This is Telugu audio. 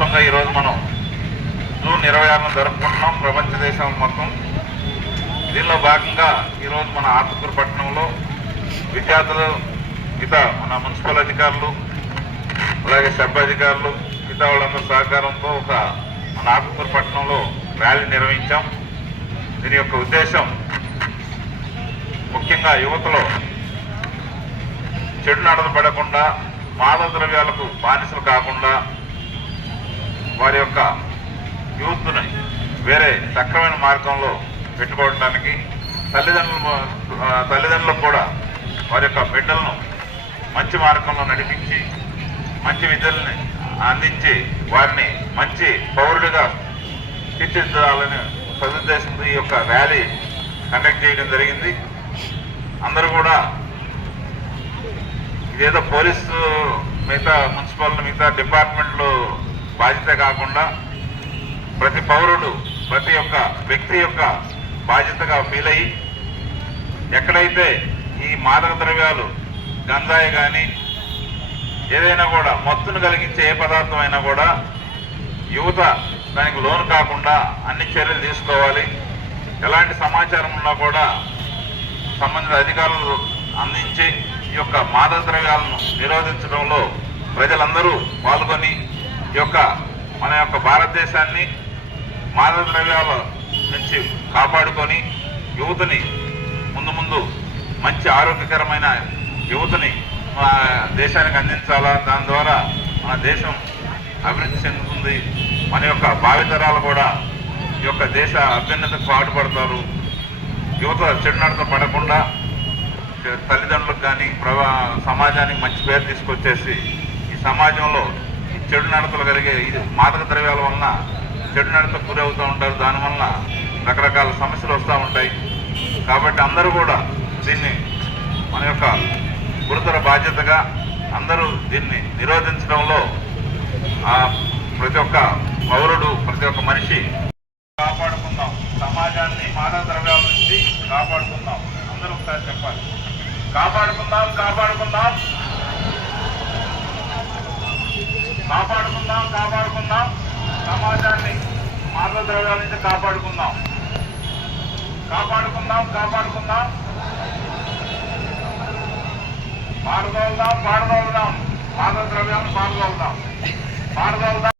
దినోత్సవంగా ఈరోజు మనం జూన్ ఇరవై ఆరున జరుపుకుంటున్నాం ప్రపంచ దేశం మొత్తం. దీనిలో భాగంగా ఈరోజు మన ఆత్మకూరు పట్టణంలో విద్యార్థులు మిగతా మన మున్సిపల్ అధికారులు అలాగే సబ్ అధికారులు మిగతా వాళ్ళందరి సహకారంతో ఒక మన ఆత్మకూరు పట్టణంలో ర్యాలీ నిర్వహించాం. దీని యొక్క ఉద్దేశం ముఖ్యంగా యువతలో చెడు నడత పడకుండా మాదక ద్రవ్యాలకు బానిసలు కాకుండా వారి యొక్క యూత్ని వేరే సక్రమైన మార్గంలో పెట్టుకోవడానికి తల్లిదండ్రులు తల్లిదండ్రులకు కూడా వారి యొక్క బిడ్డలను మంచి మార్గంలో నడిపించి మంచి విద్యల్ని అందించి వారిని మంచి పౌరుడిగా తీర్చిదిద్దాలని సదుద్దేశంతో ఈ యొక్క ర్యాలీ కండక్ట్ చేయడం జరిగింది. అందరూ కూడా ఇదేదో పోలీసు మిగతా మున్సిపల్ మిగతా డిపార్ట్మెంట్లు బాధ్యత కాకుండా ప్రతి పౌరుడు ప్రతి ఒక్క వ్యక్తి యొక్క బాధ్యతగా ఫీల్ అయ్యి ఎక్కడైతే ఈ మాదక ద్రవ్యాలు గంజాయి కానీ ఏదైనా కూడా మత్తును కలిగించే ఏ పదార్థం అయినా కూడా యువత దానికి లోను కాకుండా అన్ని చర్యలు తీసుకోవాలి. ఎలాంటి సమాచారం ఉన్నా కూడా సంబంధిత అధికారులు అందించి ఈ యొక్క మాదక ద్రవ్యాలను నిరోధించడంలో ప్రజలందరూ పాల్గొని యొక్క మన యొక్క భారతదేశాన్ని మాదక ద్రవ్యాల నుంచి కాపాడుకొని యువతని ముందు ముందు మంచి ఆరోగ్యకరమైన యువతని మా దేశానికి అందించాలా? దాని ద్వారా మన దేశం అభివృద్ధి చెందుతుంది. మన యొక్క భావితరాలు కూడా ఈ యొక్క దేశ అభ్యున్నతకు పాటుపడతారు. యువత చెడు పడకుండా తల్లిదండ్రులకు కానీ ప్రభా సమాజానికి మంచి పేరు తీసుకొచ్చేసి ఈ సమాజంలో చెడు నడతలు కలిగే ఇది మాదక ద్రవ్యాల వలన చెడు నడత గురవుతూ ఉంటారు. దానివల్ల రకరకాల సమస్యలు వస్తూ ఉంటాయి. కాబట్టి అందరూ కూడా దీన్ని మన యొక్క గురుతర బాధ్యతగా అందరూ దీన్ని నిరోధించడంలో ఆ ప్రతి ఒక్క పౌరుడు ప్రతి ఒక్క మనిషి కాపాడుకుందాం. సమాజాన్ని మాదక ద్రవ్యాల నుంచి కాపాడుకుందాం. అందరూ ఒకసారి చెప్పాలి. కాపాడుకుందాం కాపాడు కాపాడుకుందాం కాపాడుకుందాం సమాజాన్ని మాదక ద్రవ్యాల నుంచి కాపాడుకుందాం. కాపాడుకుందాం కాపాడుకుందాం. పారదోలుదాం పారదోలుదాం. మాదక ద్రవ్యాలను పారదోలుదాం. పారదోలుదాం.